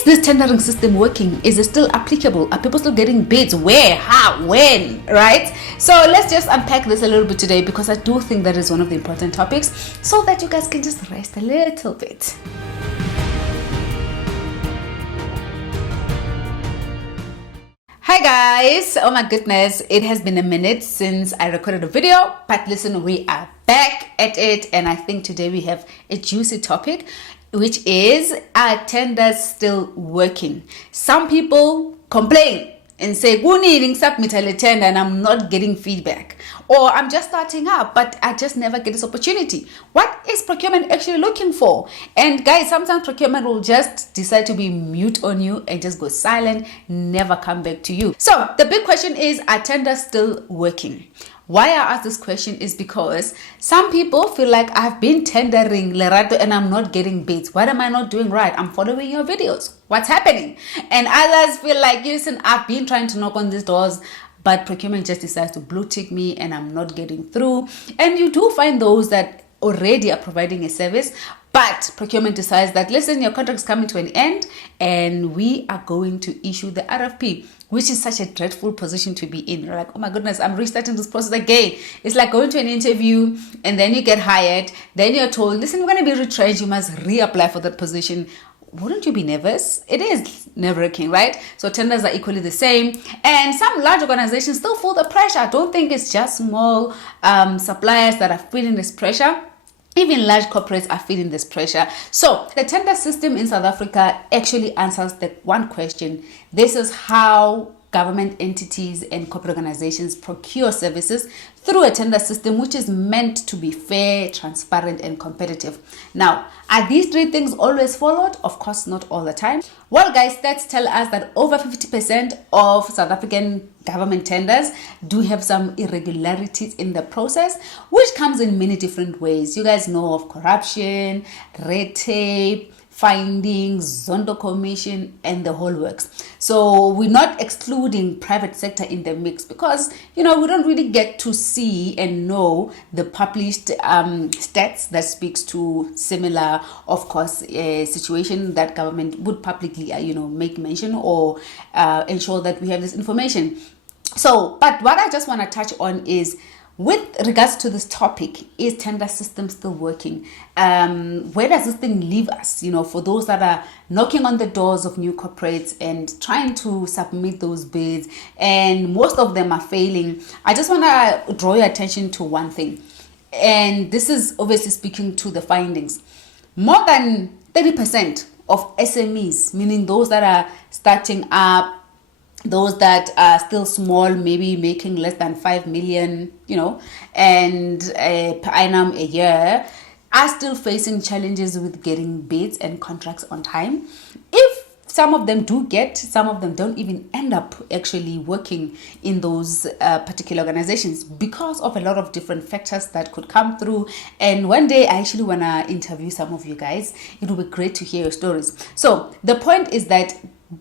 Is this tendering system working? Is it still applicable? Are people still getting bids? Where? How? When? Right? So let's just unpack this a little bit today, because I do think that is one of the important topics, so that you guys can just rest a little bit. Hi guys, oh my goodness, it has been a minute since I recorded a video, but listen, we are back at it, and I think today we have a juicy topic, which is, are tenders still working? Some people complain and say, "Guni submit a tender and I'm not getting feedback," or "I'm just starting up but I just never get this opportunity." What is procurement actually looking for? And guys, sometimes procurement will just decide to be mute on you and just go silent, never come back to you. So the big question is, are tenders still working? Why I ask this question is because some people feel like, I've been tendering Lerato and I'm not getting bids. What am I not doing right? I'm following your videos. What's happening? And others feel like, listen, I've been trying to knock on these doors, but procurement just decides to blue tick me and I'm not getting through. And you do find those that already are providing a service, but procurement decides that, listen, your contract is coming to an end and we are going to issue the RFP, which is such a dreadful position to be in. You're like, oh my goodness, I'm restarting this process again. It's like going to an interview and then you get hired. Then you're told, listen, you're going to be retrenched. You must reapply for that position. Wouldn't you be nervous? It is nerve-wracking, right? So tenders are equally the same. And some large organizations still feel the pressure. I don't think it's just small suppliers that are feeling this pressure. Even large corporates are feeling this pressure. So the tender system in South Africa actually answers the one question. This is how government entities and corporate organizations procure services through a tender system, which is meant to be fair, transparent, and competitive. Now, are these three things always followed? Of course, not all the time. Well, guys, stats tell us that over 50% of South African government tenders do have some irregularities in the process, which comes in many different ways. You guys know of corruption, red tape, findings, Zondo Commission, and the whole works. So we're not excluding private sector in the mix because, we don't really get to see and know the published stats that speaks to similar, of course, situation that government would publicly, make mention or ensure that we have this information. So, but what I just want to touch on is, with regards to this topic, is tender system still working? Where does this thing leave us? For those that are knocking on the doors of new corporates and trying to submit those bids, and most of them are failing. I just want to draw your attention to one thing, and this is obviously speaking to the findings. More than 30% of SMEs, meaning those that are starting up, those that are still small, maybe making less than 5 million, and per annum a year, are still facing challenges with getting bids and contracts on time. If some of them do get, some of them don't even end up actually working in those particular organizations because of a lot of different factors that could come through. And one day I actually want to interview some of you guys. It will be great to hear your stories. So the point is that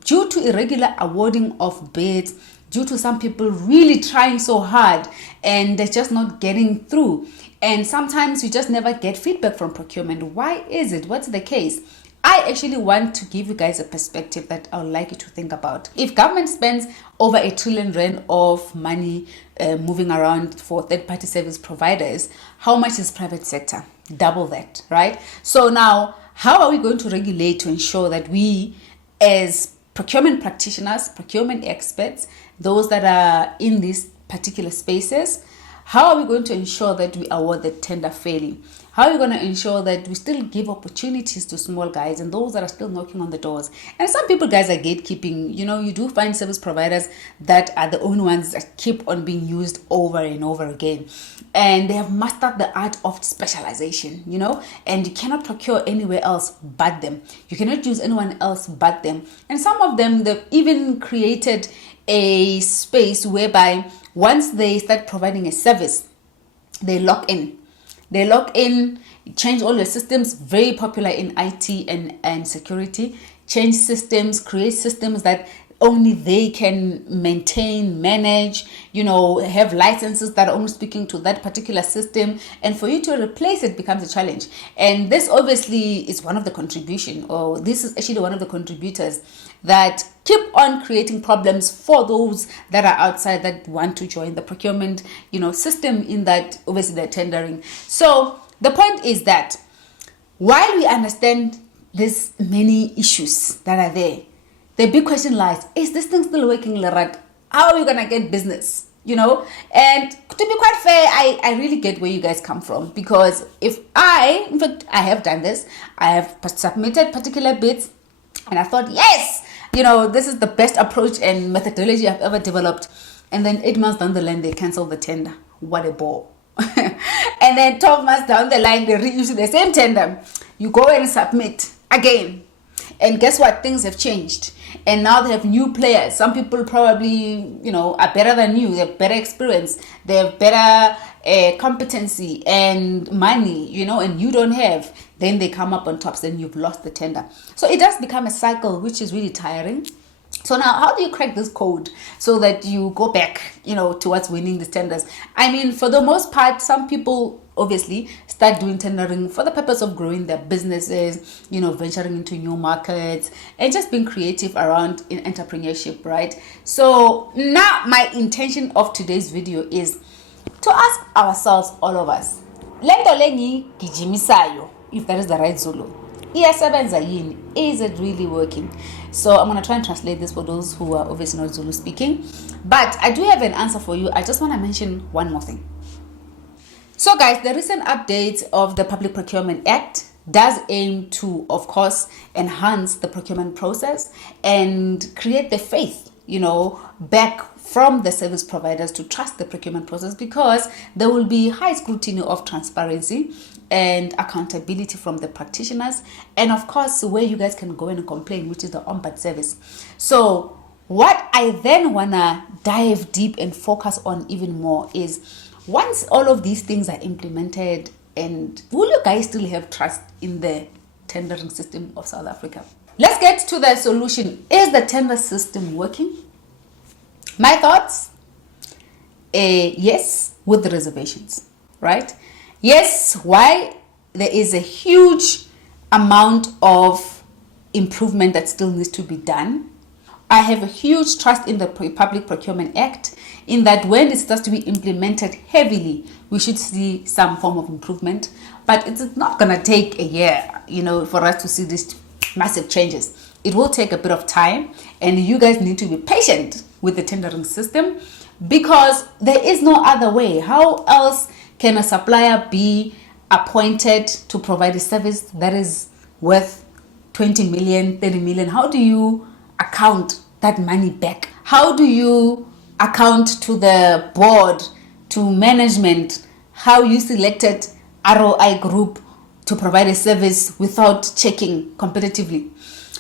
due to irregular awarding of bids, due to some people really trying so hard and they're just not getting through, and sometimes you just never get feedback from procurement. Why is it? What's the case? I actually want to give you guys a perspective that I would like you to think about. If government spends over R1 trillion of money moving around for third-party service providers, how much is private sector? Double that, right? So now, how are we going to regulate to ensure that we, as procurement practitioners, procurement experts, those that are in these particular spaces, how are we going to ensure that we award the tender fairly? How are we going to ensure that we still give opportunities to small guys and those that are still knocking on the doors? And some people, guys, are gatekeeping. You do find service providers that are the only ones that keep on being used over and over again. And they have mastered the art of specialization, and you cannot procure anywhere else but them. You cannot use anyone else but them. And some of them, they've even created a space whereby once they start providing a service, they lock in. Change all your systems, very popular in IT and security. Change systems, create systems that only they can maintain, manage, have licenses that are only speaking to that particular system. And for you to replace it becomes a challenge. And this obviously is one of the contribution, or this is actually one of the contributors that keep on creating problems for those that are outside that want to join the procurement, system, in that obviously they're tendering. So the point is that while we understand there's many issues that are there, the big question lies, is this thing still working, Larat? How are you going to get business? And to be quite fair, I really get where you guys come from, because in fact, I have done this. I have submitted particular bids and I thought, yes, this is the best approach and methodology I've ever developed. And then 8 months down the line, they cancel the tender. What a bore. And then 12 months down the line, they reissue the same tender. You go and submit again. And guess what? Things have changed. And now they have new players. Some people probably, are better than you. They have better experience. They have better competency and money, and you don't have. Then they come up on top, then you've lost the tender. So it does become a cycle, which is really tiring. So now, how do you crack this code so that you go back, towards winning these tenders? I mean, for the most part, some people obviously start doing tendering for the purpose of growing their businesses, venturing into new markets and just being creative around in entrepreneurship, right? So now my intention of today's video is to ask ourselves, all of us, lento lengi gijimisayo, if that is the right Zulu. Is it really working? So I'm going to try and translate this for those who are obviously not Zulu speaking. But I do have an answer for you. I just want to mention one more thing. So guys, the recent update of the Public Procurement Act does aim to, of course, enhance the procurement process and create the faith, back from the service providers to trust the procurement process, because there will be high scrutiny of transparency and accountability from the practitioners, and of course where you guys can go and complain, which is the Ombud service. So what I then want to dive deep and focus on even more is, once all of these things are implemented, and will you guys still have trust in the tendering system of South Africa? Let's get to the solution. Is the tender system working? My thoughts? Yes, with the reservations, right? Yes, why? There is a huge amount of improvement that still needs to be done. I have a huge trust in the Public Procurement Act, in that when it starts to be implemented heavily, we should see some form of improvement. But it's not going to take a year, for us to see these massive changes. It will take a bit of time, and you guys need to be patient with the tendering system, because there is no other way. How else can a supplier be appointed to provide a service that is worth 20 million, 30 million? How do you account that money back? How do you account to the board, to management, how you selected ROI Group to provide a service without checking competitively?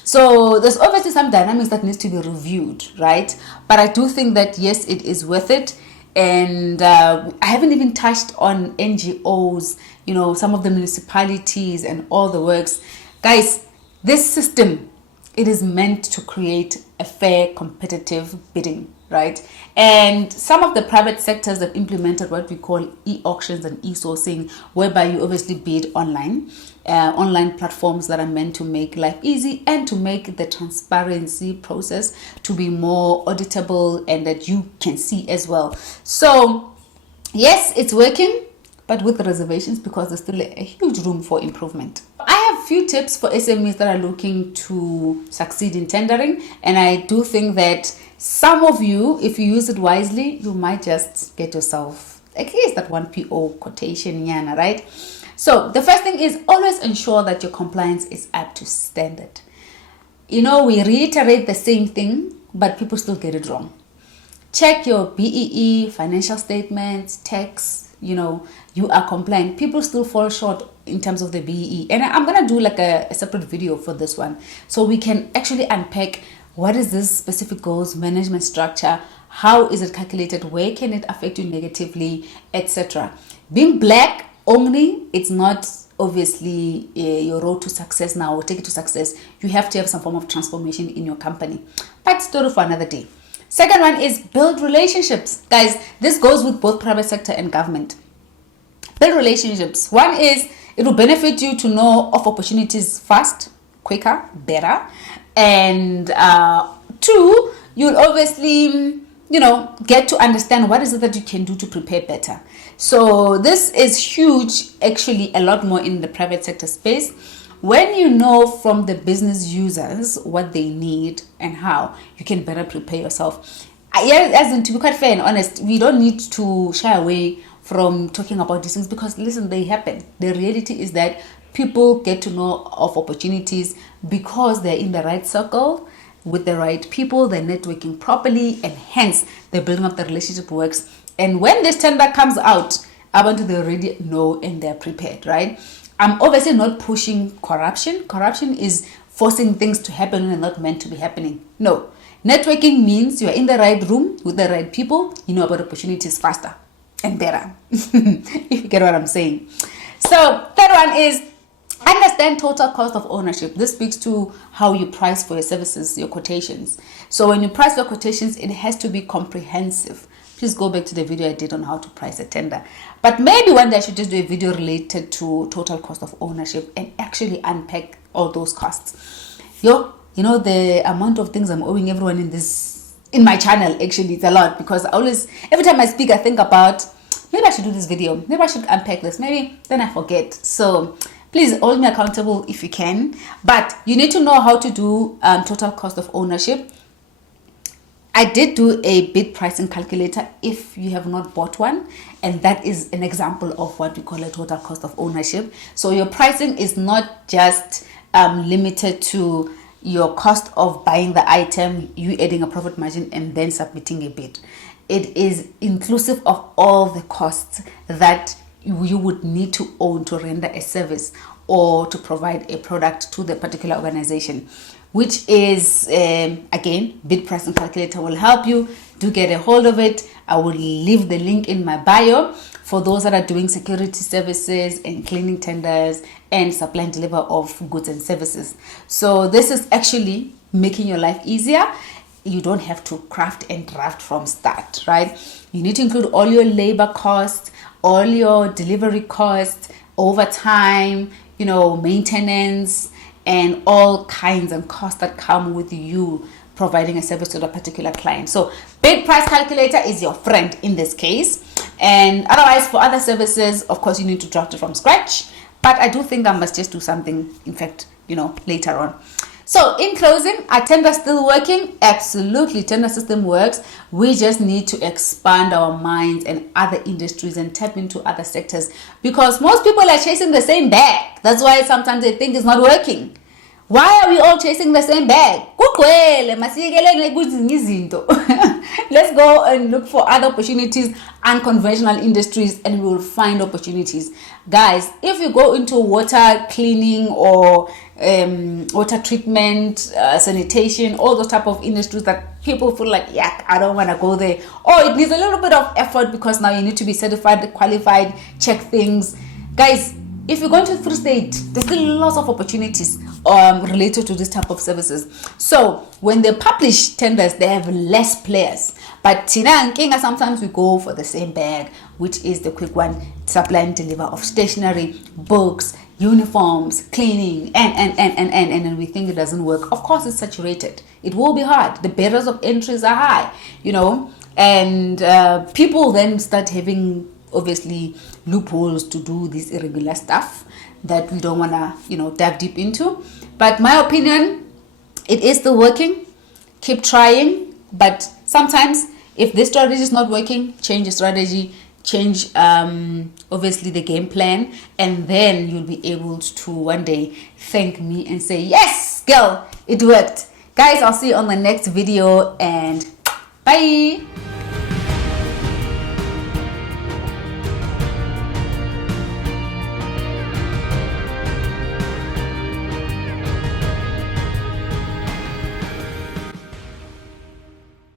So there's obviously some dynamics that needs to be reviewed, right? But I do think that, yes, it is worth it. And I haven't even touched on NGOs, some of the municipalities and all the works. Guys, this system, it is meant to create a fair, competitive bidding, right? And some of the private sectors have implemented what we call e-auctions and e-sourcing, whereby you obviously bid online. Online platforms that are meant to make life easy and to make the transparency process to be more auditable and that you can see as well. So yes, it's working, but with reservations, because there's still a huge room for improvement. I have a few tips for SMEs that are looking to succeed in tendering, and I do think that some of you, if you use it wisely, you might just get yourself at least that one PO quotation, right? So the first thing is, always ensure that your compliance is up to standard. We reiterate the same thing, but people still get it wrong. Check your BEE, financial statements, tax, you are compliant. People still fall short in terms of the BEE. And I'm going to do like a separate video for this one, so we can actually unpack what is this specific goals management structure, how is it calculated, where can it affect you negatively, etc. Being black only, it's not obviously your road to success now, or take it to success, you have to have some form of transformation in your company. But story for another day. Second one is build relationships. Guys, this goes with both private sector and government. Build relationships. One is it will benefit you to know of opportunities fast, quicker, better. And two, you'll obviously, get to understand what is it that you can do to prepare better. So this is huge, actually, a lot more in the private sector space. When you know from the business users what they need and how, you can better prepare yourself. As in, to be quite fair and honest, we don't need to shy away from talking about these things, because listen, they happen. The reality is that people get to know of opportunities because they're in the right circle with the right people, they're networking properly, and hence the building of the relationship works. And when this tender comes out, I want to they already know and they're prepared, right? I'm obviously not pushing corruption. Corruption is forcing things to happen when they're not meant to be happening. No. Networking means you're in the right room with the right people, you know about opportunities faster and better. If you get what I'm saying. So third one is understand total cost of ownership. This speaks to how you price for your services, your quotations. So when you price your quotations, it has to be comprehensive. Please go back to the video I did on how to price a tender. But maybe one day I should just do a video related to total cost of ownership and actually unpack all those costs. The amount of things I'm owing everyone in my channel, actually, it's a lot, because every time I speak, I think about, maybe I should do this video. Maybe I should unpack this. Maybe then I forget. So please hold me accountable if you can. But you need to know how to do total cost of ownership. I did do a bid pricing calculator if you have not bought one, and that is an example of what we call a total cost of ownership. So your pricing is not just limited to your cost of buying the item, you adding a profit margin and then submitting a bid. It is inclusive of all the costs that you would need to own to render a service or to provide a product to the particular organization, which is, again, bid pricing calculator will help you. Do get a hold of it. I will leave the link in my bio for those that are doing security services and cleaning tenders and supply and deliver of goods and services. So this is actually making your life easier. You don't have to craft and draft from start, right? You need to include all your labor costs, all your delivery costs, overtime, maintenance, and all kinds of costs that come with you providing a service to the particular client. So bid price calculator is your friend in this case. And otherwise, for other services, of course, you need to draft it from scratch. But I do think I must just do something, in fact, later on. So in closing, are tenders still working? Absolutely, tender system works. We just need to expand our minds and other industries and tap into other sectors, because most people are chasing the same bag. That's why sometimes they think it's not working. Why are we all chasing the same bag? Let's go and look for other opportunities, unconventional industries, and we will find opportunities. Guys, if you go into water cleaning or water treatment, sanitation, all those type of industries that people feel like, yeah, I don't want to go there. Or it needs a little bit of effort because now you need to be certified, qualified, check things. Guys, if you're going to Free State, there's still lots of opportunities related to this type of services. So when they publish tenders, they have less players. But Tina and Kinga, sometimes we go for the same bag, which is the quick one, supply and deliver of stationery, books, uniforms, cleaning, and then we think it doesn't work. Of course, it's saturated. It will be hard. The barriers of entries are high, and people then start having obviously loopholes to do this irregular stuff that we don't want to dive deep into. But my opinion, it is still working. Keep trying. But sometimes if this strategy is not working, change the strategy, change obviously the game plan, and then you'll be able to one day thank me and say, yes, girl, it worked. Guys, I'll see you on the next video, and bye.